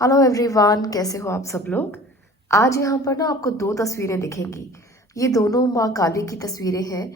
Hello everyone, कैसे हो आप सब लोग। आज यहाँ पर ना आपको दो तस्वीरें दिखेंगी। ये दोनों माँ काली की तस्वीरें हैं।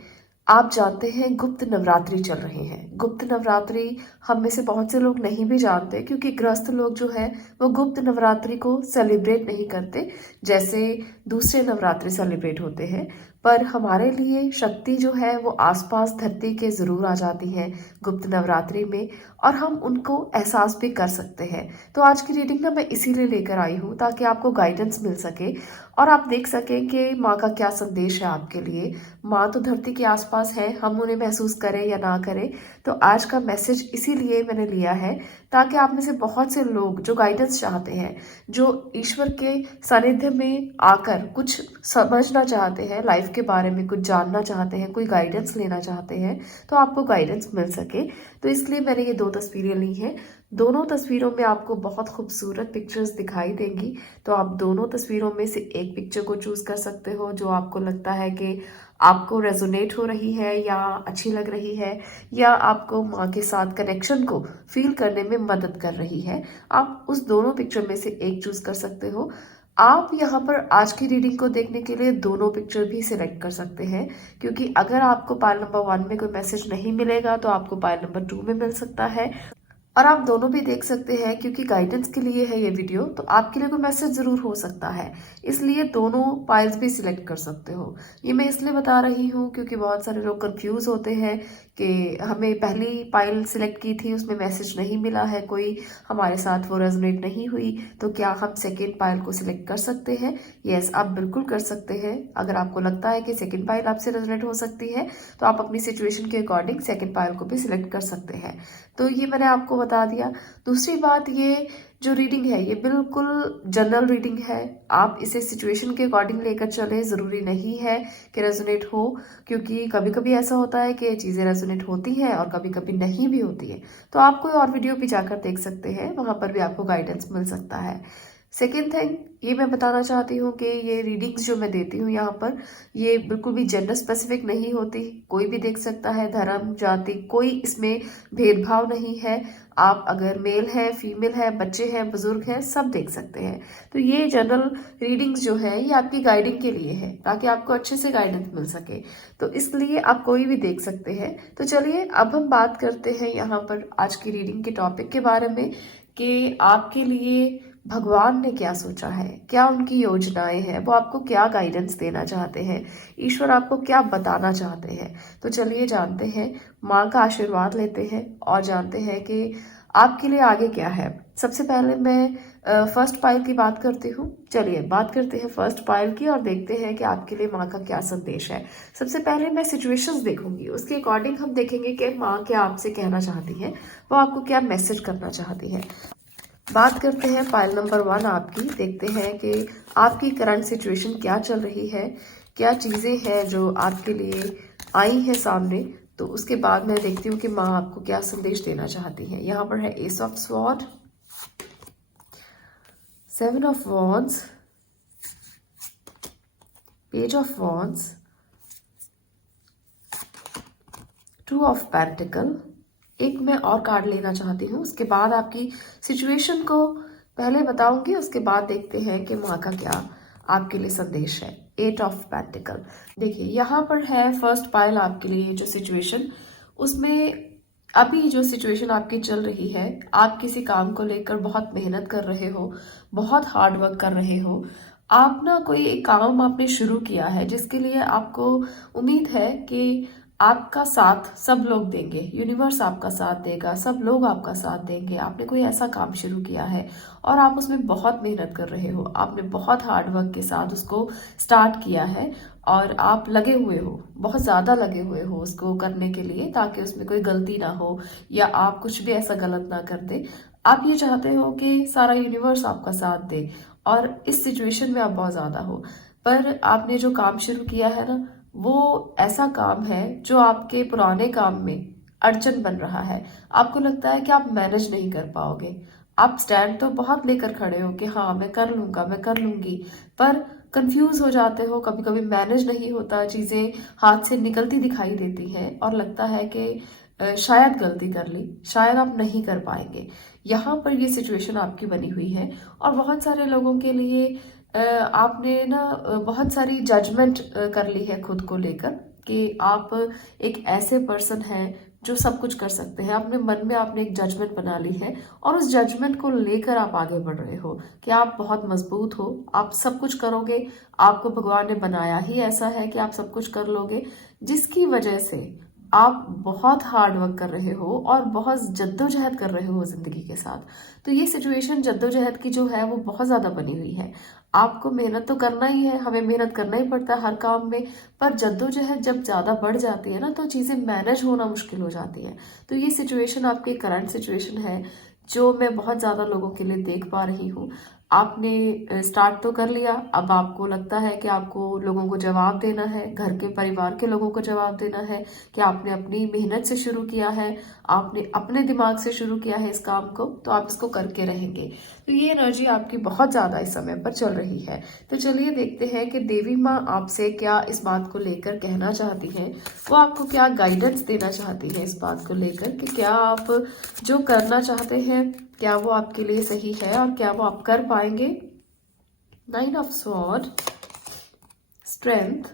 आप जानते हैं गुप्त नवरात्रि चल रहे हैं। गुप्त नवरात्रि हम में से बहुत से लोग नहीं भी जानते, क्योंकि गृहस्थ लोग जो है वो गुप्त नवरात्रि को सेलिब्रेट नहीं करते जैसे दूसरे नवरात्रि सेलिब्रेट होते हैं। पर हमारे लिए शक्ति जो है वो आसपास धरती के जरूर आ जाती है गुप्त नवरात्रि में, और हम उनको एहसास भी कर सकते हैं। तो आज की रीडिंग ना मैं इसीलिए लेकर आई हूँ ताकि आपको गाइडेंस मिल सके और आप देख सकें कि माँ का क्या संदेश है आपके लिए। माँ तो धरती के आसपास है, हम उन्हें महसूस करें या ना करें। तो आज का मैसेज इसीलिए मैंने लिया है ताकि आप में से बहुत से लोग जो गाइडेंस चाहते हैं, जो ईश्वर के सानिध्य में आकर कुछ समझना चाहते हैं, लाइफ के बारे में कुछ जानना चाहते हैं, कोई गाइडेंस लेना चाहते हैं, तो आपको गाइडेंस मिल सके। तो इसलिए मैंने ये दो तस्वीरें ली हैं। दोनों तस्वीरों में आपको बहुत खूबसूरत पिक्चर्स दिखाई देंगी। तो आप दोनों तस्वीरों में से एक पिक्चर को चूज कर सकते हो जो आपको लगता है कि आपको रेजोनेट हो रही है या अच्छी लग रही है, या आपको माँ के साथ कनेक्शन को फील करने में मदद कर रही है। आप उस दोनों पिक्चर में से एक चूज कर सकते हो। आप यहाँ पर आज की रीडिंग को देखने के लिए दोनों पिक्चर भी सिलेक्ट कर सकते हैं, क्योंकि अगर आपको पाइल नंबर 1 में कोई मैसेज नहीं मिलेगा तो आपको पाइल नंबर 2 में मिल सकता है। और आप दोनों भी देख सकते हैं, क्योंकि गाइडेंस के लिए है ये वीडियो, तो आपके लिए कोई मैसेज जरूर हो सकता है, इसलिए दोनों पाइल्स भी सिलेक्ट कर सकते हो। ये मैं इसलिए बता रही हूँ क्योंकि बहुत सारे लोग कंफ्यूज होते हैं कि हमें पहली पाइल सिलेक्ट की थी, उसमें मैसेज नहीं मिला है, कोई हमारे साथ वो रेजोनेट नहीं हुई, तो क्या हम सेकेंड पाइल को सिलेक्ट कर सकते हैं। यस, आप बिल्कुल कर सकते हैं। अगर आपको लगता है कि सेकेंड पाइल आपसे रेजोनेट हो सकती है तो आप अपनी सिचुएशन के अकॉर्डिंग सेकेंड पाइल को भी सिलेक्ट कर सकते हैं। तो ये मैंने आपको बता दिया। दूसरी बात, ये जो रीडिंग है ये बिल्कुल जनरल रीडिंग है। आप इसे सिचुएशन के अकॉर्डिंग लेकर चले, ज़रूरी नहीं है कि रेजोनेट हो, क्योंकि कभी कभी ऐसा होता है कि चीज़ें रेजोनेट होती हैं और कभी कभी नहीं भी होती है। तो आप कोई और वीडियो भी जाकर देख सकते हैं, वहाँ पर भी आपको गाइडेंस मिल सकता है। सेकेंड थिंग ये मैं बताना चाहती हूँ कि ये रीडिंग्स जो मैं देती हूँ यहाँ पर, ये बिल्कुल भी जेंडर स्पेसिफिक नहीं होती। कोई भी देख सकता है, धर्म जाति कोई इसमें भेदभाव नहीं है। आप अगर मेल है, फीमेल है, बच्चे हैं, बुजुर्ग हैं, सब देख सकते हैं। तो ये जनरल रीडिंग्स जो है ये आपकी गाइडिंग के लिए है, ताकि आपको अच्छे से गाइडेंस मिल सके। तो इसलिए आप कोई भी देख सकते हैं। तो चलिए अब हम बात करते हैं यहाँ पर आज की रीडिंग के टॉपिक के बारे में, कि आपके लिए भगवान ने क्या सोचा है, क्या उनकी योजनाएं हैं, वो आपको क्या गाइडेंस देना चाहते हैं, ईश्वर आपको क्या बताना चाहते हैं। तो चलिए जानते हैं, माँ का आशीर्वाद लेते हैं और जानते हैं कि आपके लिए आगे क्या है। सबसे पहले मैं फर्स्ट पाइल की बात करती हूँ। चलिए बात करते हैं फर्स्ट पाइल की और देखते हैं कि आपके लिए माँ का क्या संदेश है। सबसे पहले मैं सिचुएशंस देखूंगी, उसके अकॉर्डिंग हम देखेंगे कि माँ क्या आपसे कहना चाहती है, वो आपको क्या मैसेज करना चाहती है। बात करते हैं पाइल नंबर 1 आपकी, देखते हैं कि आपकी करंट सिचुएशन क्या चल रही है, क्या चीज़ें हैं जो आपके लिए आई हैं सामने। तो उसके बाद मैं देखती हूँ कि माँ आपको क्या संदेश देना चाहती है। यहाँ पर है S of sword, 7 of wands, page of wands, 2 of pentacle. एक मैं और कार्ड लेना चाहती हूँ, उसके बाद आपकी सिचुएशन को पहले बताऊंगी, उसके बाद देखते हैं कि माँ का क्या आपके लिए संदेश है। 8 ऑफ पेंटिकल। देखिए यहाँ पर है फर्स्ट पाइल आपके लिए जो सिचुएशन, उसमें अभी जो सिचुएशन आपकी चल रही है, आप किसी काम को लेकर बहुत मेहनत कर रहे हो, बहुत हार्ड वर्क कर रहे हो। आप ना कोई एक काम आपने शुरू किया है जिसके लिए आपको उम्मीद है कि आपका साथ सब लोग देंगे, यूनिवर्स आपका साथ देगा, सब लोग आपका साथ देंगे। आपने कोई ऐसा काम शुरू किया है और आप उसमें बहुत मेहनत कर रहे हो, आपने बहुत हार्ड वर्क के साथ उसको स्टार्ट किया है और आप लगे हुए हो, बहुत ज़्यादा लगे हुए हो उसको करने के लिए, ताकि उसमें कोई गलती ना हो या आप कुछ भी ऐसा गलत ना कर दे। आप ये चाहते हो कि सारा यूनिवर्स आपका साथ दे और इस सिचुएशन में आप बहुत ज़्यादा हो। पर आपने जो काम शुरू किया है ना, वो ऐसा काम है जो आपके पुराने काम में अड़चन बन रहा है। आपको लगता है कि आप मैनेज नहीं कर पाओगे। आप स्टैंड तो बहुत लेकर खड़े हो कि हाँ मैं कर लूंगा, मैं कर लूंगी, पर कंफ्यूज हो जाते हो, कभी कभी मैनेज नहीं होता, चीजें हाथ से निकलती दिखाई देती हैं और लगता है कि शायद गलती कर ली, शायद आप नहीं कर पाएंगे। यहाँ पर ये सिचुएशन आपकी बनी हुई है। और बहुत सारे लोगों के लिए आपने ना बहुत सारी जजमेंट कर ली है खुद को लेकर कि आप एक ऐसे पर्सन हैं जो सब कुछ कर सकते हैं। अपने मन में आपने एक जजमेंट बना ली है और उस जजमेंट को लेकर आप आगे बढ़ रहे हो कि आप बहुत मजबूत हो, आप सब कुछ करोगे। आपको भगवान ने बनाया ही ऐसा है कि आप सब कुछ कर लोगे, जिसकी वजह से आप बहुत हार्ड वर्क कर रहे हो और बहुत जद्दोजहद कर रहे हो जिंदगी के साथ। तो ये सिचुएशन जद्दोजहद की जो है वो बहुत ज्यादा बनी हुई है। आपको मेहनत तो करना ही है, हमें मेहनत करना ही पड़ता है हर काम में, पर जद्दोजहद जब ज्यादा बढ़ जाती है ना तो चीजें मैनेज होना मुश्किल हो जाती है। तो ये सिचुएशन आपकी करंट सिचुएशन है जो मैं बहुत ज्यादा लोगों के लिए देख पा रही हूँ। आपने स्टार्ट तो कर लिया, अब आपको लगता है कि आपको लोगों को जवाब देना है, घर के परिवार के लोगों को जवाब देना है कि आपने अपनी मेहनत से शुरू किया है, आपने अपने दिमाग से शुरू किया है इस काम को, तो आप इसको करके रहेंगे। तो ये एनर्जी आपकी बहुत ज्यादा इस समय पर चल रही है। तो चलिए देखते हैं कि देवी माँ आपसे क्या इस बात को लेकर कहना चाहती हैं, वो आपको क्या गाइडेंस देना चाहती है इस बात को लेकर कि क्या आप जो करना चाहते हैं क्या वो आपके लिए सही है और क्या वो आप कर पाएंगे। 9 of sword, strength,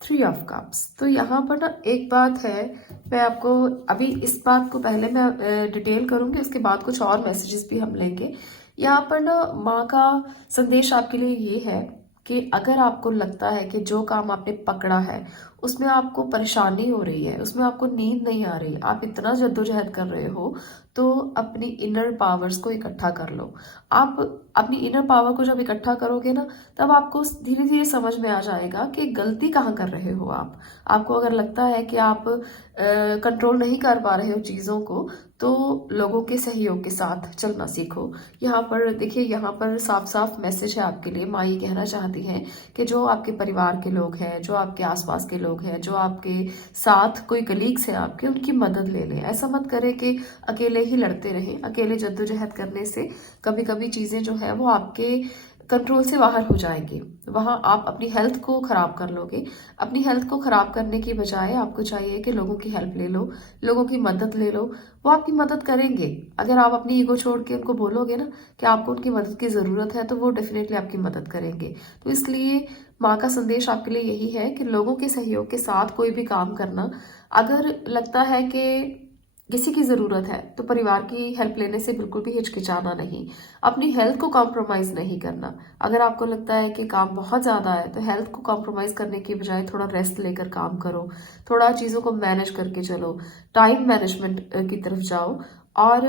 3 of cups. तो यहाँ पर ना एक बात है, मैं आपको अभी इस बात को पहले मैं डिटेल करूंगी, उसके बाद कुछ और मैसेजेस भी हम लेंगे। यहाँ पर ना माँ का संदेश आपके लिए ये है कि अगर आपको लगता है कि जो काम आपने पकड़ा है उसमें आपको परेशानी हो रही है, उसमें आपको नींद नहीं आ रही, आप इतना जद्दोजहद कर रहे हो, तो अपनी इनर पावर्स को इकट्ठा कर लो। आप अपनी इनर पावर को जब इकट्ठा करोगे ना, तब आपको धीरे धीरे समझ में आ जाएगा कि गलती कहाँ कर रहे हो आप। आपको अगर लगता है कि आप कंट्रोल नहीं कर पा रहे हो चीज़ों को, तो लोगों के सहयोग के साथ चलना सीखो। यहाँ पर देखिए, यहाँ पर साफ साफ मैसेज है आपके लिए। माँ ये कहना चाहती हैं कि जो आपके परिवार के लोग हैं, जो आपके आसपास के लोग हैं, जो आपके साथ कोई कलीग्स हैं आपके, उनकी मदद ले लें। ऐसा मत करें कि अकेले ही लड़ते रहें। अकेले जद्दोजहद करने से कभी कभी चीज़ें जो है वो आपके कंट्रोल से बाहर हो जाएगी। वहां आप अपनी हेल्थ को खराब कर लोगे। अपनी हेल्थ को खराब करने की बजाय आपको चाहिए कि लोगों की हेल्प ले लो, लोगों की मदद ले लो। वो आपकी मदद करेंगे। अगर आप अपनी ईगो छोड़ के उनको बोलोगे ना कि आपको उनकी मदद की जरूरत है, तो वो डेफिनेटली आपकी मदद करेंगे। तो इसलिए माँ का संदेश आपके लिए यही है कि लोगों के सहयोग के साथ कोई भी काम करना। अगर लगता है कि किसी की जरूरत है तो परिवार की हेल्प लेने से बिल्कुल भी हिचकिचाना नहीं। अपनी हेल्थ को कॉम्प्रोमाइज नहीं करना। अगर आपको लगता है कि काम बहुत ज्यादा है तो हेल्थ को कॉम्प्रोमाइज करने की बजाय थोड़ा रेस्ट लेकर काम करो, थोड़ा चीजों को मैनेज करके चलो, टाइम मैनेजमेंट की तरफ जाओ और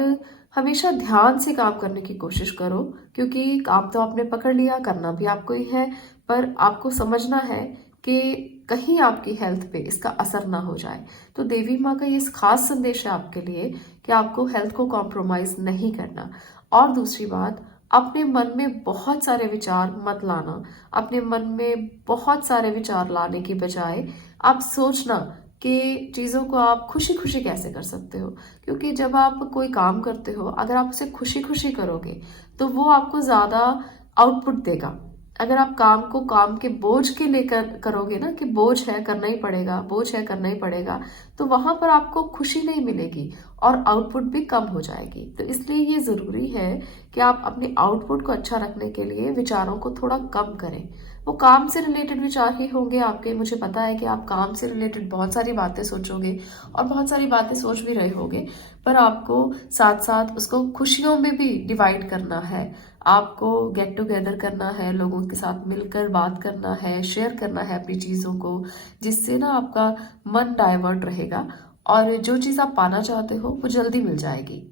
हमेशा ध्यान से काम करने की कोशिश करो। क्योंकि काम तो आपने पकड़ लिया, करना भी आपको ही है, पर आपको समझना है कि कहीं आपकी हेल्थ पे इसका असर ना हो जाए। तो देवी माँ का ये खास संदेश है आपके लिए कि आपको हेल्थ को कॉम्प्रोमाइज नहीं करना। और दूसरी बात, अपने मन में बहुत सारे विचार मत लाना। अपने मन में बहुत सारे विचार लाने की बजाय आप सोचना कि चीज़ों को आप खुशी खुशी कैसे कर सकते हो। क्योंकि जब आप कोई काम करते हो, अगर आप उसे खुशी खुशी करोगे तो वो आपको ज़्यादा आउटपुट देगा। अगर आप काम को काम के बोझ के लेकर करोगे ना कि बोझ है करना ही पड़ेगा, बोझ है करना ही पड़ेगा, तो वहां पर आपको खुशी नहीं मिलेगी और आउटपुट भी कम हो जाएगी। तो इसलिए ये जरूरी है कि आप अपने आउटपुट को अच्छा रखने के लिए विचारों को थोड़ा कम करें। वो काम से रिलेटेड विचार ही होंगे आपके। मुझे पता है कि आप काम से रिलेटेड बहुत सारी बातें सोचोगे और बहुत सारी बातें सोच भी रहे होगे, पर आपको साथ साथ उसको खुशियों में भी डिवाइड करना है। आपको गेट टुगेदर करना है, लोगों के साथ मिलकर बात करना है, शेयर करना है अपनी चीज़ों को, जिससे ना आपका मन डाइवर्ट रहेगा और जो चीज़ आप पाना चाहते हो वो जल्दी मिल जाएगी।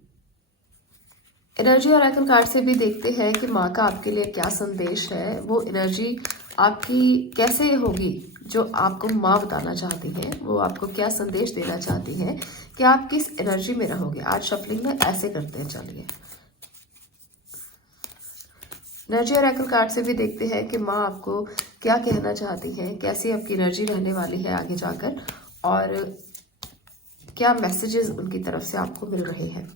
एनर्जी ऑरेकल कार्ड से भी देखते हैं कि माँ का आपके लिए क्या संदेश है। वो एनर्जी आपकी कैसे होगी जो आपको माँ बताना चाहती है, वो आपको क्या संदेश देना चाहती है कि आप किस एनर्जी में रहोगे। आज शफलिंग में ऐसे करते हैं। चलिए एनर्जी ऑरेकल कार्ड से भी देखते हैं कि माँ आपको क्या कहना चाहती है, कैसी आपकी एनर्जी रहने वाली है आगे जाकर और क्या मैसेजेस उनकी तरफ से आपको मिल रहे हैं।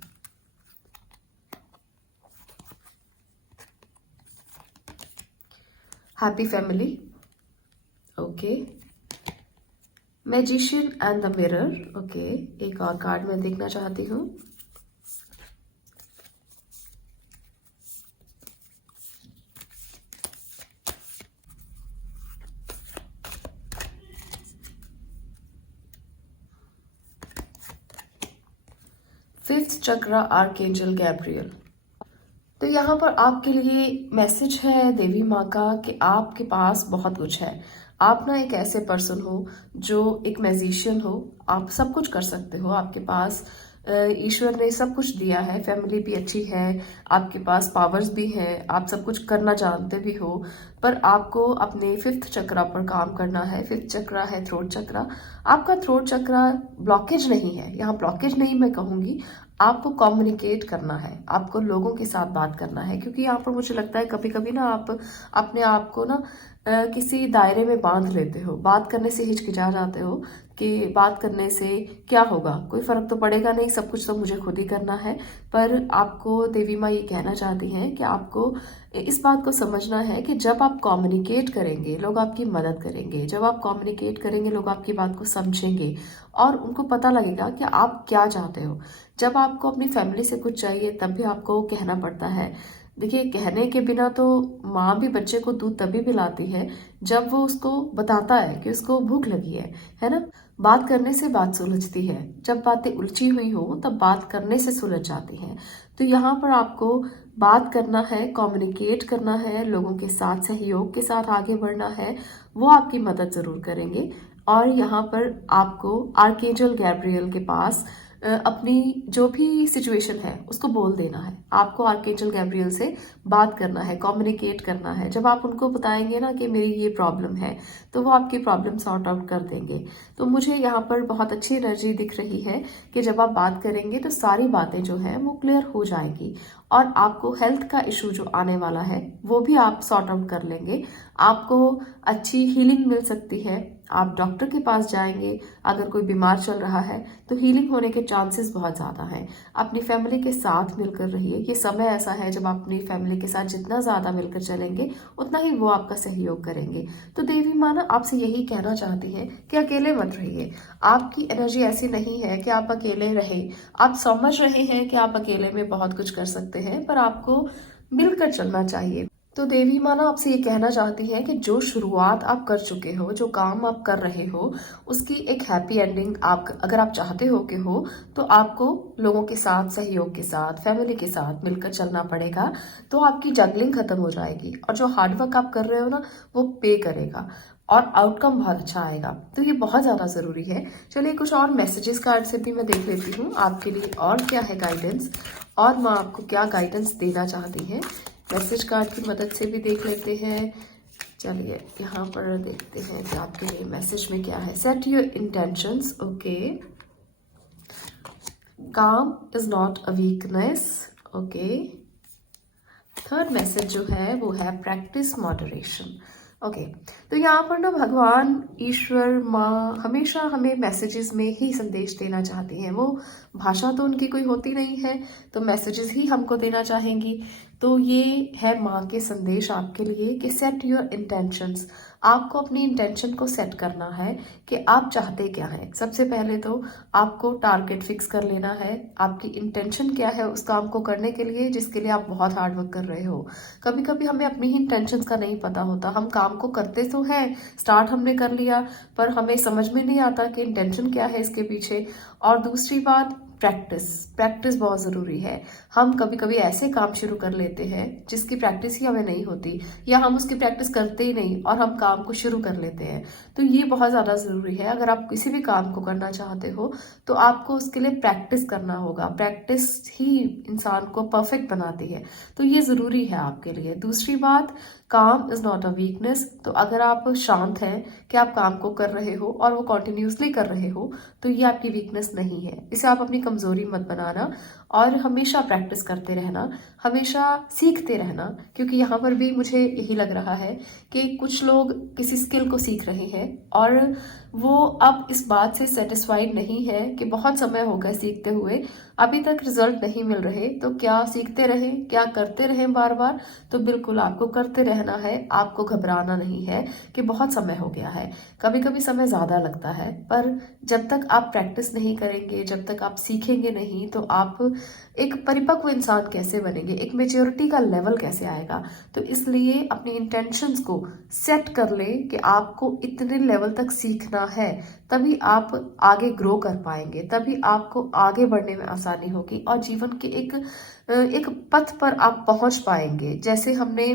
Happy family, okay, magician and the mirror. Okay, एक और कार्ड मैं देखना चाहती हूँ। फिफ्थ चक्रा, आर्कएंजल गैब्रियल। तो यहाँ पर आपके लिए मैसेज है देवी माँ का कि आपके पास बहुत कुछ है। आप ना एक ऐसे पर्सन हो जो एक मैजिशियन हो, आप सब कुछ कर सकते हो। आपके पास ईश्वर ने सब कुछ दिया है, फैमिली भी अच्छी है, आपके पास पावर्स भी हैं, आप सब कुछ करना जानते भी हो, पर आपको अपने फिफ्थ चक्रा पर काम करना है। फिफ्थ चक्रा है थ्रोट चक्रा। आपका थ्रोट चक्रा ब्लॉकेज नहीं है, यहाँ ब्लॉकेज नहीं मैं कहूँगी, आपको कम्युनिकेट करना है, आपको लोगों के साथ बात करना है। क्योंकि यहाँ पर मुझे लगता है कभी कभी ना आप अपने आप को ना किसी दायरे में बांध लेते हो, बात करने से हिचकिचा जाते हो कि बात करने से क्या होगा, कोई फर्क तो पड़ेगा नहीं, सब कुछ तो मुझे खुद ही करना है। पर आपको देवी माँ ये कहना चाहती हैं कि आपको इस बात को समझना है कि जब आप कम्युनिकेट करेंगे लोग आपकी मदद करेंगे, जब आप कम्युनिकेट करेंगे लोग आपकी बात को समझेंगे और उनको पता लगेगा कि आप क्या चाहते हो। जब आपको अपनी फैमिली से कुछ चाहिए तब भी आपको कहना पड़ता है। देखिए, कहने के बिना तो माँ भी बच्चे को दूध तभी पिलाती है जब वो उसको बताता है कि उसको भूख लगी है ना। बात करने से बात सुलझती है, जब बातें उलझी हुई हो तब बात करने से सुलझ जाती हैं। तो यहाँ पर आपको बात करना है, कम्युनिकेट करना है, लोगों के साथ सहयोग के साथ आगे बढ़ना है, वो आपकी मदद जरूर करेंगे। और यहाँ पर आपको आर्कएंजल गैब्रियल के पास अपनी जो भी सिचुएशन है उसको बोल देना है। आपको आर्कएंजल गैब्रियल से बात करना है, कम्युनिकेट करना है। जब आप उनको बताएंगे ना कि मेरी ये प्रॉब्लम है, तो वो आपकी प्रॉब्लम सॉर्ट आउट कर देंगे। तो मुझे यहाँ पर बहुत अच्छी एनर्जी दिख रही है कि जब आप बात करेंगे तो सारी बातें जो हैं वो क्लियर हो जाएगी और आपको हेल्थ का इशू जो आने वाला है वो भी आप सॉर्ट आउट कर लेंगे। आपको अच्छी हीलिंग मिल सकती है। आप डॉक्टर के पास जाएंगे, अगर कोई बीमार चल रहा है तो हीलिंग होने के चांसेस बहुत ज़्यादा हैं। अपनी फैमिली के साथ मिलकर रहिए, ये समय ऐसा है जब आप अपनी फैमिली के साथ जितना ज़्यादा मिलकर चलेंगे उतना ही वो आपका सहयोग करेंगे। तो देवी माँ ना आपसे यही कहना चाहती है कि अकेले मत रहिए। आपकी एनर्जी ऐसी नहीं है कि आप अकेले रहें। आप समझ रहे हैं कि आप अकेले में बहुत कुछ कर सकते हैं, पर आपको मिलकर चलना चाहिए। तो देवी माँ ना आपसे ये कहना चाहती है कि जो शुरुआत आप कर चुके हो, जो काम आप कर रहे हो, उसकी एक हैप्पी एंडिंग आप अगर आप चाहते हो कि हो, तो आपको लोगों के साथ, सहयोग के साथ, फैमिली के साथ मिलकर चलना पड़ेगा। तो आपकी जगलिंग खत्म हो जाएगी और जो हार्डवर्क आप कर रहे हो ना वो पे करेगा और आउटकम बहुत अच्छा आएगा। तो ये बहुत ज़्यादा ज़रूरी है। चलिए कुछ और मैसेजेस कार्ड से भी मैं देख लेती हूँ आपके लिए और क्या है गाइडेंस, और माँ आपको क्या गाइडेंस देना चाहती है। मैसेज कार्ड की मदद से भी देख लेते हैं। चलिए यहाँ पर देखते हैं कि आपके लिए मैसेज में क्या है। Set your intentions. ओके, काम is not a weakness. Okay, third message जो है वो है प्रैक्टिस मॉडरेशन। ओके, तो यहाँ पर ना भगवान, ईश्वर, माँ हमेशा हमें मैसेजेस में ही संदेश देना चाहती हैं। वो भाषा तो उनकी कोई होती नहीं है, तो मैसेजेस ही हमको देना चाहेंगी। तो ये है माँ के संदेश आपके लिए कि सेट योर इंटेंशंस। आपको अपनी इंटेंशन को सेट करना है कि आप चाहते क्या हैं। सबसे पहले तो आपको टारगेट फिक्स कर लेना है। आपकी इंटेंशन क्या है उस काम को करने के लिए जिसके लिए आप बहुत हार्ड वर्क कर रहे हो। कभी कभी हमें अपनी ही इंटेंशंस का नहीं पता होता। हम काम को करते तो हैं, स्टार्ट हमने कर लिया, पर हमें समझ में नहीं आता कि इंटेंशन क्या है इसके पीछे। और दूसरी बात, प्रैक्टिस। प्रैक्टिस बहुत ज़रूरी है। हम कभी कभी ऐसे काम शुरू कर लेते हैं जिसकी प्रैक्टिस ही हमें नहीं होती, या हम उसकी प्रैक्टिस करते ही नहीं और हम काम को शुरू कर लेते हैं। तो ये बहुत ज़्यादा ज़रूरी है। अगर आप किसी भी काम को करना चाहते हो तो आपको उसके लिए प्रैक्टिस करना होगा। प्रैक्टिस ही इंसान को परफेक्ट बनाती है, तो ये ज़रूरी है आपके लिए। दूसरी बात, काम इज़ नॉट अ वीकनेस। तो अगर आप शांत हैं कि आप काम को कर रहे हो और वो कॉन्टिन्यूसली कर रहे हो, तो ये आपकी वीकनेस नहीं है। इसे आप अपनी कमज़ोरी मत बनाना और हमेशा प्रैक्टिस करते रहना, हमेशा सीखते रहना। क्योंकि यहाँ पर भी मुझे यही लग रहा है कि कुछ लोग किसी स्किल को सीख रहे हैं और वो अब इस बात से सेटिस्फाइड नहीं है कि बहुत समय हो गया सीखते हुए, अभी तक रिजल्ट नहीं मिल रहे। तो क्या सीखते रहें, क्या करते रहें बार बार? तो बिल्कुल आपको करते रहना रहना है, आपको घबराना नहीं है कि बहुत समय हो गया है। कभी कभी समय ज़्यादा लगता है, पर जब तक आप प्रैक्टिस नहीं करेंगे, जब तक आप सीखेंगे नहीं, तो आप एक परिपक्व इंसान कैसे बनेंगे, एक मेच्योरिटी का लेवल कैसे आएगा। तो इसलिए अपनी इंटेंशंस को सेट कर ले कि आपको इतने लेवल तक सीखना है, तभी आप आगे ग्रो कर पाएंगे, तभी आपको आगे बढ़ने में आसानी होगी और जीवन के एक पथ पर आप पहुंच पाएंगे। जैसे हमने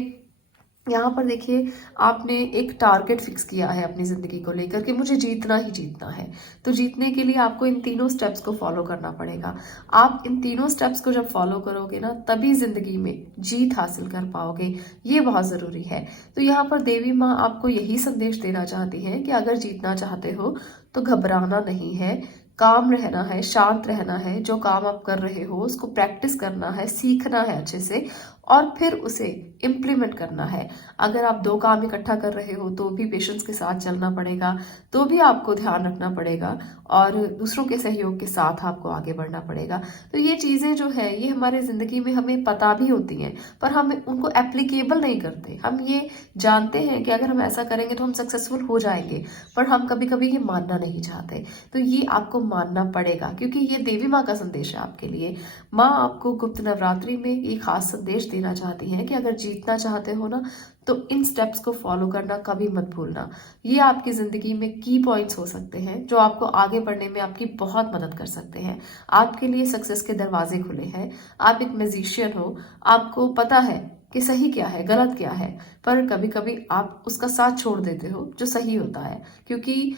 यहाँ पर देखिए, आपने एक टारगेट फिक्स किया है अपनी जिंदगी को लेकर कि मुझे जीतना ही जीतना है। तो जीतने के लिए आपको इन तीनों स्टेप्स को फॉलो करना पड़ेगा। आप इन तीनों स्टेप्स को जब फॉलो करोगे ना, तभी जिंदगी में जीत हासिल कर पाओगे। ये बहुत जरूरी है। तो यहाँ पर देवी माँ आपको यही संदेश देना चाहती है कि अगर जीतना चाहते हो तो घबराना नहीं है, काम रहना है, शांत रहना है। जो काम आप कर रहे हो उसको प्रैक्टिस करना है, सीखना है अच्छे से, और फिर उसे इम्प्लीमेंट करना है। अगर आप दो काम इकट्ठा कर रहे हो तो भी पेशेंस के साथ चलना पड़ेगा, तो भी आपको ध्यान रखना पड़ेगा और दूसरों के सहयोग के साथ आपको आगे बढ़ना पड़ेगा। तो ये चीज़ें जो है ये हमारे ज़िंदगी में हमें पता भी होती हैं, पर हम उनको एप्लीकेबल नहीं करते। हम ये जानते हैं कि अगर हम ऐसा करेंगे तो हम सक्सेसफुल हो जाएंगे, पर हम कभी कभी ये मानना नहीं चाहते। तो ये आपको मानना पड़ेगा, क्योंकि ये देवी माँ का संदेश है आपके लिए। माँ आपको गुप्त नवरात्रि में ये खास संदेश देना चाहती है कि अगर जीतना चाहते हो ना, तो इन स्टेप्स को फॉलो करना कभी मत भूलना। ये आपकी जिंदगी में की पॉइंट्स हो सकते हैं जो आपको आगे बढ़ने में आपकी बहुत मदद कर सकते हैं। आपके लिए सक्सेस के दरवाजे खुले हैं। आप एक म्यूजिशियन हो, आपको पता है कि सही क्या है, गलत क्या है, पर कभी कभी आप उसका साथ छोड़ देते हो जो सही होता है, क्योंकि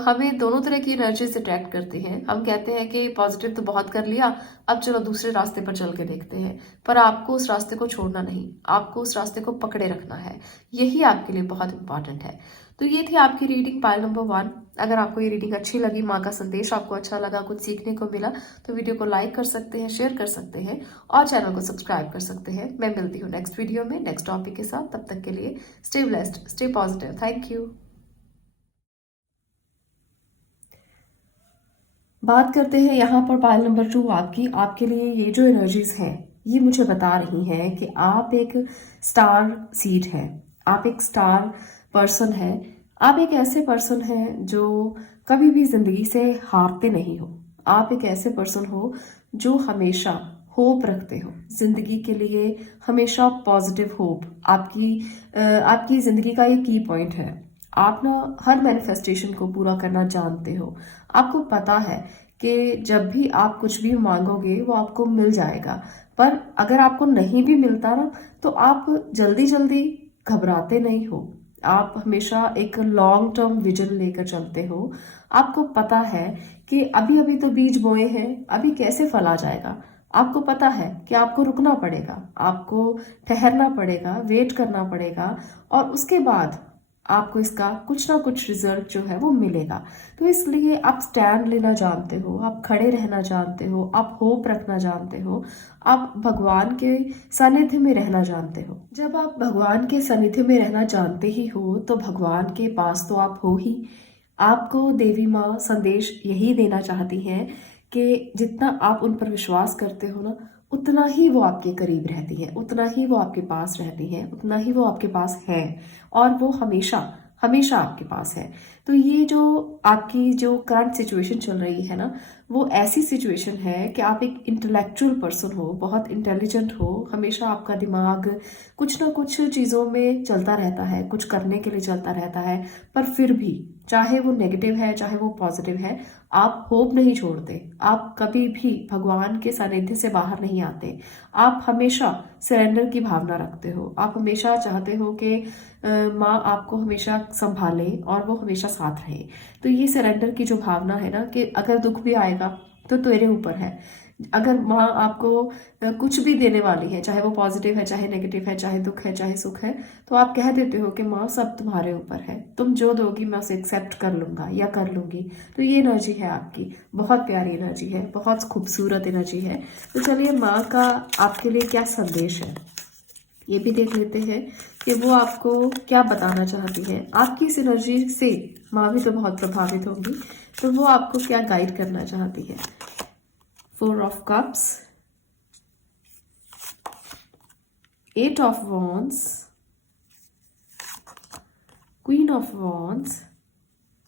हमें दोनों तरह की एनर्जीज अट्रैक्ट करती हैं। हम कहते हैं कि पॉजिटिव तो बहुत कर लिया, अब चलो दूसरे रास्ते पर चल के देखते हैं, पर आपको उस रास्ते को छोड़ना नहीं, आपको उस रास्ते को पकड़े रखना है। यही आपके लिए बहुत इंपॉर्टेंट है। तो ये थी आपकी रीडिंग पाइल नंबर 1। अगर आपको ये रीडिंग अच्छी लगी, माँ का संदेश आपको अच्छा लगा, कुछ सीखने को मिला, तो वीडियो को लाइक कर सकते हैं, शेयर कर सकते हैं और चैनल को सब्सक्राइब कर सकते हैं। मैं मिलती हूँ नेक्स्ट वीडियो में नेक्स्ट टॉपिक के साथ। तब तक के लिए stay blessed, stay positive. Thank you. बात करते हैं यहाँ पर पाइल नंबर 2 आपकी। आपके लिए ये जो एनर्जीज हैं ये मुझे बता रही हैं कि आप एक स्टार सीड है, आप एक स्टार पर्सन है। आप एक ऐसे पर्सन हैं जो कभी भी जिंदगी से हारते नहीं हो। आप एक ऐसे पर्सन हो जो हमेशा होप रखते हो जिंदगी के लिए, हमेशा पॉजिटिव होप आपकी जिंदगी का ये की पॉइंट है। आप ना हर मैनिफेस्टेशन को पूरा करना जानते हो। आपको पता है कि जब भी आप कुछ भी मांगोगे वो आपको मिल जाएगा, पर अगर आपको नहीं भी मिलता ना, तो आप जल्दी जल्दी घबराते नहीं हो। आप हमेशा एक लॉन्ग टर्म विजन लेकर चलते हो। आपको पता है कि अभी अभी तो बीज बोए हैं, अभी कैसे फल आ जाएगा। आपको पता है कि आपको रुकना पड़ेगा, आपको ठहरना पड़ेगा, वेट करना पड़ेगा, और उसके बाद आपको इसका कुछ ना कुछ रिजल्ट जो है वो मिलेगा। तो इसलिए आप स्टैंड लेना जानते हो, आप खड़े रहना जानते हो, आप होप रखना जानते हो, आप भगवान के सानिध्य में रहना जानते हो। जब आप भगवान के सानिध्य में रहना जानते ही हो तो भगवान के पास तो आप हो ही। आपको देवी माँ संदेश यही देना चाहती हैं कि जितना आप उन पर विश्वास करते हो ना, उतना ही वो आपके करीब रहती है, उतना ही वो आपके पास रहती है, उतना ही वो आपके पास है, और वो हमेशा हमेशा आपके पास है। तो ये जो आपकी जो करंट सिचुएशन चल रही है ना, वो ऐसी सिचुएशन है कि आप एक इंटेलेक्चुअल पर्सन हो, बहुत इंटेलिजेंट हो। हमेशा आपका दिमाग कुछ ना कुछ चीज़ों में चलता रहता है, कुछ करने के लिए चलता रहता है, पर फिर भी चाहे वो नेगेटिव है चाहे वो पॉजिटिव है, आप होप नहीं छोड़ते। आप कभी भी भगवान के सानिध्य से बाहर नहीं आते। आप हमेशा सरेंडर की भावना रखते हो। आप हमेशा चाहते हो कि माँ आपको हमेशा संभाले और वो हमेशा साथ रहे। तो ये सरेंडर की जो भावना है ना, कि अगर दुख भी आएगा तो तेरे ऊपर है। अगर माँ आपको कुछ भी देने वाली है, चाहे वो पॉजिटिव है चाहे नेगेटिव है, चाहे दुख है चाहे सुख है, तो आप कह देते हो कि माँ सब तुम्हारे ऊपर है, तुम जो दोगी मैं उसे एक्सेप्ट कर लूंगा या कर लूंगी। तो ये एनर्जी है आपकी, बहुत प्यारी एनर्जी है, बहुत खूबसूरत एनर्जी है। तो चलिए माँ का आपके लिए क्या संदेश है ये भी देख लेते हैं कि वो आपको क्या बताना चाहती है। आपकी इस एनर्जी से माँ भी तो बहुत प्रभावित होंगी, तो वो आपको क्या गाइड करना चाहती है। 4 of cups, 8 of wands, queen of wands.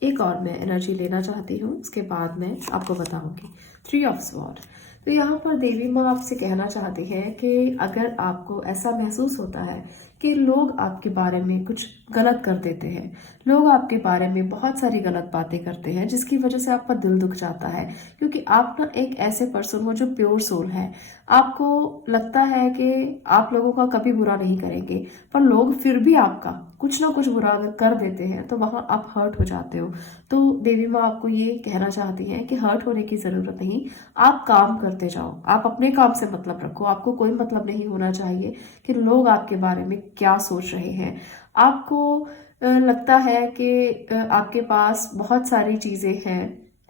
एक और मैं एनर्जी लेना चाहती हूँ, उसके बाद मैं आपको बताऊंगी। 3 ऑफ स्वॉर्ड। तो यहाँ पर देवी माँ आपसे कहना चाहती है कि अगर आपको ऐसा महसूस होता है कि लोग आपके बारे में कुछ गलत कर देते हैं, लोग आपके बारे में बहुत सारी गलत बातें करते हैं जिसकी वजह से आपका दिल दुख जाता है, क्योंकि आप ना एक ऐसे पर्सन हो जो प्योर सोल है। आपको लगता है कि आप लोगों का कभी बुरा नहीं करेंगे, पर लोग फिर भी आपका कुछ ना कुछ बुरा अगर कर देते हैं तो वहां आप हर्ट हो जाते हो। तो देवी माँ आपको ये कहना चाहती है कि हर्ट होने की जरूरत नहीं, आप काम करते जाओ, आप अपने काम से मतलब रखो। आपको कोई मतलब नहीं होना चाहिए कि लोग आपके बारे में क्या सोच रहे हैं। आपको लगता है कि आपके पास बहुत सारी चीजें हैं,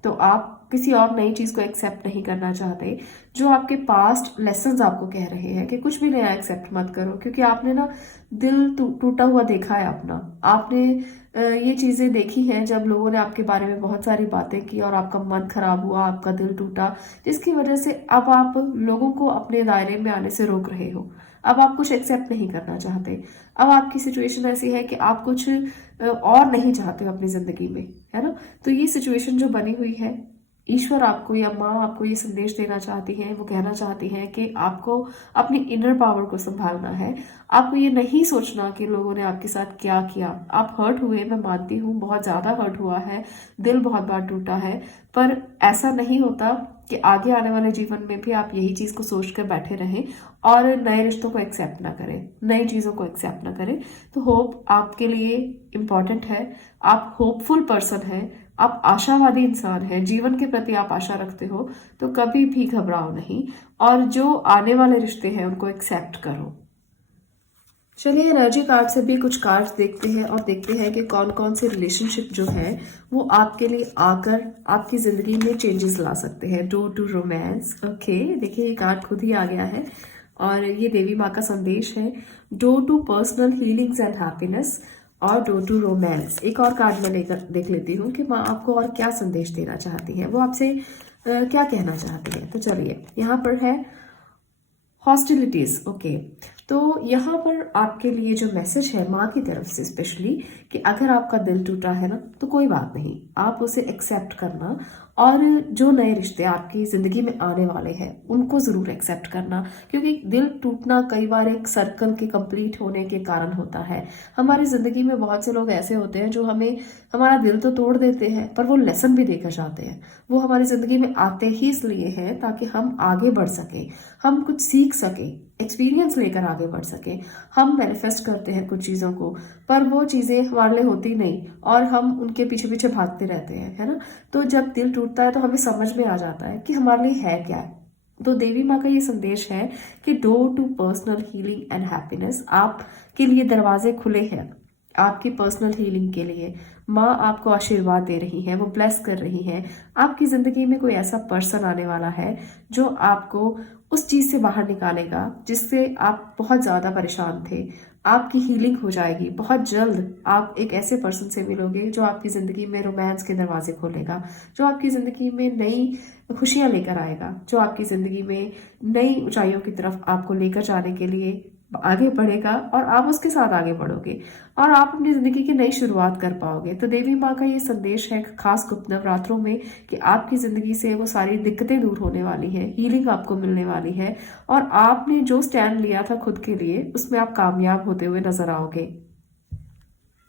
तो आप किसी और नई चीज को एक्सेप्ट नहीं करना चाहते। जो आपके पास्ट लेसन्स आपको कह रहे हैं कि कुछ भी नया एक्सेप्ट मत करो, क्योंकि आपने ना दिल टूटा हुआ देखा है अपना। आपने ये चीजें देखी हैं जब लोगों ने आपके बारे में बहुत सारी बातें की और आपका मन खराब हुआ, आपका दिल टूटा, जिसकी वजह से अब आप लोगों को अपने दायरे में आने से रोक रहे हो। अब आप कुछ एक्सेप्ट नहीं करना चाहते। अब आपकी सिचुएशन ऐसी है कि आप कुछ और नहीं चाहते हो अपनी जिंदगी में, है ना। तो ये सिचुएशन जो बनी हुई है, ईश्वर आपको या माँ आपको ये संदेश देना चाहती है, वो कहना चाहती है कि आपको अपनी इनर पावर को संभालना है। आपको ये नहीं सोचना कि लोगों ने आपके साथ क्या किया। आप हर्ट हुए, मैं मानती हूँ, बहुत ज्यादा हर्ट हुआ है, दिल बहुत बार टूटा है, पर ऐसा नहीं होता कि आगे आने वाले जीवन में भी आप यही चीज को सोच कर बैठे रहें और नए रिश्तों को एक्सेप्ट ना करें, नई चीजों को एक्सेप्ट ना करें। तो होप आपके लिए इम्पोर्टेंट है। आप होपफुल पर्सन है, आप आशावादी इंसान हैं, जीवन के प्रति आप आशा रखते हो, तो कभी भी घबराओ नहीं और जो आने वाले रिश्ते हैं उनको एक्सेप्ट करो। चलिए एनर्जी कार्ड से भी कुछ कार्ड्स देखते हैं और देखते हैं कि कौन कौन से रिलेशनशिप जो है वो आपके लिए आकर आपकी जिंदगी में चेंजेस ला सकते हैं। Door to romance. ओके, देखिए ये कार्ड खुद ही आ गया है और ये देवी माँ का संदेश है। Door to personal healings and happiness और डोर टू रोमांस। एक और कार्ड मैं लेकर देख लेती हूँ कि माँ आपको और क्या संदेश देना चाहती है, वो आपसे क्या कहना चाहती है। तो चलिए, यहाँ पर है हॉस्टिलिटीज। ओके, तो यहाँ पर आपके लिए जो मैसेज है माँ की तरफ से स्पेशली, कि अगर आपका दिल टूटा है ना तो कोई बात नहीं, आप उसे एक्सेप्ट करना और जो नए रिश्ते आपकी जिंदगी में आने वाले हैं उनको जरूर एक्सेप्ट करना, क्योंकि दिल टूटना कई बार एक सर्कल के कंप्लीट होने के कारण होता है। हमारी जिंदगी में बहुत से लोग ऐसे होते हैं जो हमें हमारा दिल तो तोड़ देते हैं पर वो लेसन भी देकर जाते हैं। वो हमारी जिंदगी में आते ही इसलिए हैं ताकि हम आगे बढ़ सके, हम कुछ सीख सके, एक्सपीरियंस लेकर आगे बढ़ सके। हम मैनिफेस्ट करते हैं कुछ चीज़ों को, पर वो चीज़ें हमारे लिए होती नहीं और हम उनके पीछे पीछे भागते रहते हैं, है ना। तो जब दिल टूटता है तो हमें समझ में आ जाता है कि हमारे लिए है क्या है। तो देवी माँ का ये संदेश है कि door to personal healing and happiness, आपके लिए दरवाजे खुले हैं आपकी पर्सनल हीलिंग के लिए। माँ आपको आशीर्वाद दे रही है, वो ब्लेस कर रही है। आपकी जिंदगी में कोई ऐसा पर्सन आने वाला है जो आपको उस चीज से बाहर निकालेगा जिससे आप बहुत ज्यादा परेशान थे। आपकी हीलिंग हो जाएगी बहुत जल्द। आप एक ऐसे पर्सन से मिलोगे जो आपकी जिंदगी में रोमांस के दरवाजे खोलेगा, जो आपकी जिंदगी में नई खुशियां लेकर आएगा, जो आपकी जिंदगी में नई ऊंचाइयों की तरफ आपको लेकर जाने के लिए आगे बढ़ेगा और आप उसके साथ आगे बढ़ोगे और आप अपनी जिंदगी की नई शुरुआत कर पाओगे। तो देवी माँ का ये संदेश है खास गुप्त नवरात्रों में कि आपकी जिंदगी से वो सारी दिक्कतें दूर होने वाली है, हीलिंग आपको मिलने वाली है और आपने जो स्टैंड लिया था खुद के लिए उसमें आप कामयाब होते हुए नजर आओगे।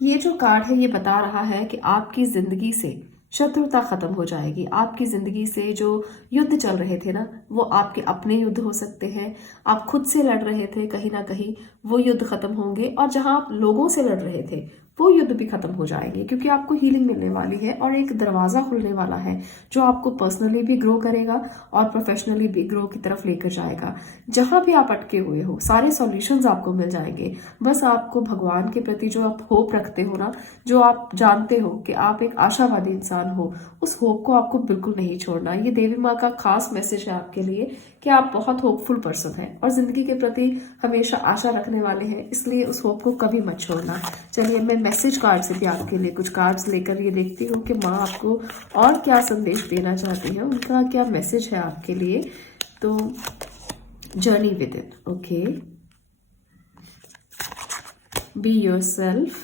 ये जो कार्ड है ये बता रहा है कि आपकी जिंदगी से शत्रुता खत्म हो जाएगी। आपकी जिंदगी से जो युद्ध चल रहे थे ना, वो आपके अपने युद्ध हो सकते हैं, आप खुद से लड़ रहे थे कहीं ना कहीं, वो युद्ध खत्म होंगे और जहां आप लोगों से लड़ रहे थे वो युद्ध भी खत्म हो जाएंगे, क्योंकि आपको हीलिंग मिलने वाली है और एक दरवाजा खुलने वाला है जो आपको पर्सनली भी ग्रो करेगा और प्रोफेशनली भी ग्रो की तरफ लेकर जाएगा। जहां भी आप अटके हुए हो सारे सॉल्यूशंस आपको मिल जाएंगे। बस आपको भगवान के प्रति जो आप होप रखते हो ना, जो आप जानते हो कि आप एक आशावादी इंसान हो, उस होप को आपको बिल्कुल नहीं छोड़ना। ये देवी माँ का खास मैसेज है आपके लिए कि आप बहुत होपफुल पर्सन हैं और जिंदगी के प्रति हमेशा आशा रखने वाले हैं, इसलिए उस होप को कभी मत छोड़ना। चलिए मैं मैसेज कार्ड से भी आपके लिए कुछ कार्ड्स लेकर ये देखती हूँ कि माँ आपको और क्या संदेश देना चाहती हैं, उनका क्या मैसेज है आपके लिए। तो journey with in. Okay, be yourself,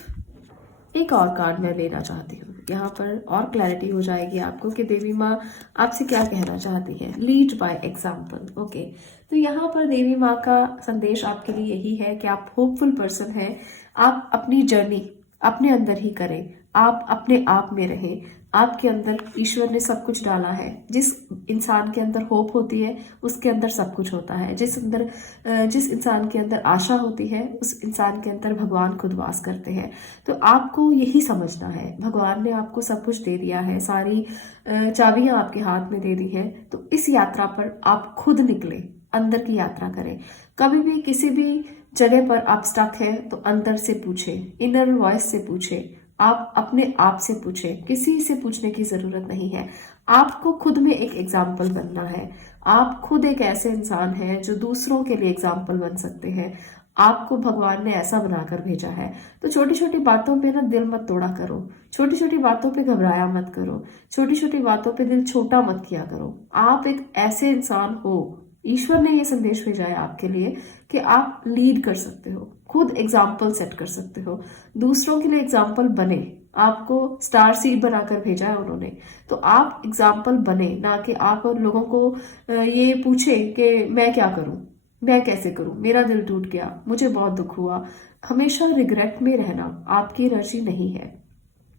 एक और कार्ड मैं लेना चाहती हूँ, यहाँ पर और क्लैरिटी हो जाएगी आपको कि देवी माँ आपसे क्या कहना चाहती है। Lead by example. ओके, तो यहाँ पर देवी माँ का संदेश आपके लिए यही है कि आप होपफुल पर्सन हैं। आप अपनी जर्नी अपने अंदर ही करें, आप अपने आप में रहें। आपके अंदर ईश्वर ने सब कुछ डाला है। जिस इंसान के अंदर होप होती है उसके अंदर सब कुछ होता है। जिस इंसान के अंदर आशा होती है उस इंसान के अंदर भगवान खुद वास करते हैं। तो आपको यही समझना है, भगवान ने आपको सब कुछ दे दिया है, सारी चाबियां आपके हाथ में दे दी है। तो इस यात्रा पर आप खुद निकले, अंदर की यात्रा करें। कभी भी किसी भी जगह पर आप स्टक हैं तो अंदर से पूछे, इनर वॉइस से पूछे, आप अपने आप से पूछे, किसी से पूछने की जरूरत नहीं है। आपको खुद में एक एग्जाम्पल बनना है। आप खुद एक ऐसे इंसान हैं जो दूसरों के लिए एग्जाम्पल बन सकते हैं। आपको भगवान ने ऐसा बनाकर भेजा है। तो छोटी छोटी बातों पे ना दिल मत तोड़ा करो, छोटी छोटी बातों पे घबराया मत करो, छोटी छोटी बातों पे दिल छोटा मत किया करो। आप एक ऐसे इंसान हो, ईश्वर ने ये संदेश भेजा है आपके लिए कि आप लीड कर सकते हो, खुद एग्जाम्पल सेट कर सकते हो, दूसरों के लिए एग्जाम्पल बने। आपको स्टार सीड बनाकर भेजा है उन्होंने, तो आप एग्जाम्पल बने, ना कि आप और लोगों को ये पूछे कि मैं क्या करूं, मैं कैसे करूं, मेरा दिल टूट गया, मुझे बहुत दुख हुआ। हमेशा रिग्रेट में रहना आपकी एनर्जी नहीं है।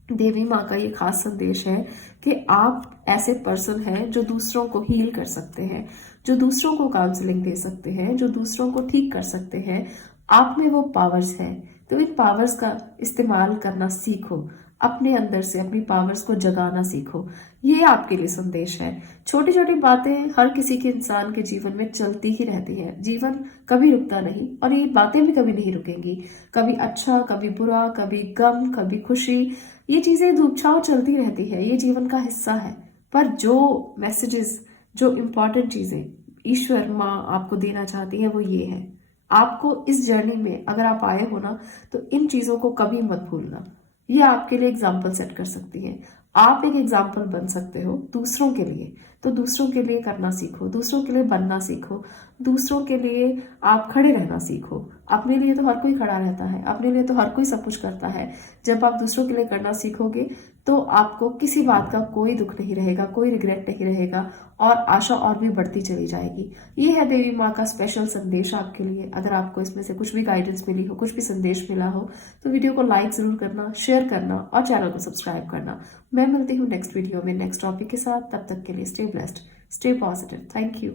देवी माँ का ये खास संदेश है कि आप ऐसे पर्सन हैं जो दूसरों को हील कर सकते हैं, जो दूसरों को काउंसलिंग दे सकते हैं, जो दूसरों को ठीक कर सकते हैं। आप में वो पावर्स हैं, तो इन पावर्स का इस्तेमाल करना सीखो। अपने अंदर से अपनी पावर्स को जगाना सीखो। ये आपके लिए संदेश है। छोटी छोटी बातें हर किसी के इंसान के जीवन में चलती ही रहती है। जीवन कभी रुकता नहीं और ये बातें भी कभी नहीं रुकेंगी। कभी अच्छा, कभी बुरा, कभी गम, कभी खुशी, ये चीजें धूप छांव चलती रहती है। ये जीवन का हिस्सा है। पर जो मैसेजेस, जो इम्पोर्टेंट चीजें ईश्वर माँ आपको देना चाहती है वो ये है। आपको इस जर्नी में अगर आप आए हो ना, तो इन चीजों को कभी मत भूलना। ये आपके लिए एग्जाम्पल सेट कर सकती है। आप एक एग्जाम्पल बन सकते हो दूसरों के लिए। तो दूसरों के लिए करना सीखो, दूसरों के लिए बनना सीखो, दूसरों के लिए आप खड़े रहना सीखो। अपने लिए तो हर कोई खड़ा रहता है, अपने लिए तो हर कोई सब कुछ करता है। जब आप दूसरों के लिए करना सीखोगे तो आपको किसी बात का कोई दुख नहीं रहेगा, कोई रिग्रेट नहीं रहेगा और आशा और भी बढ़ती चली जाएगी। ये है देवी माँ का स्पेशल संदेश आपके लिए। अगर आपको इसमें से कुछ भी गाइडेंस मिली हो, कुछ भी संदेश मिला हो, तो वीडियो को लाइक जरूर करना, शेयर करना और चैनल को सब्सक्राइब करना। मैं मिलती हूँ नेक्स्ट वीडियो में नेक्स्ट टॉपिक के साथ। तब तक के लिए stay blessed, stay positive. Thank you.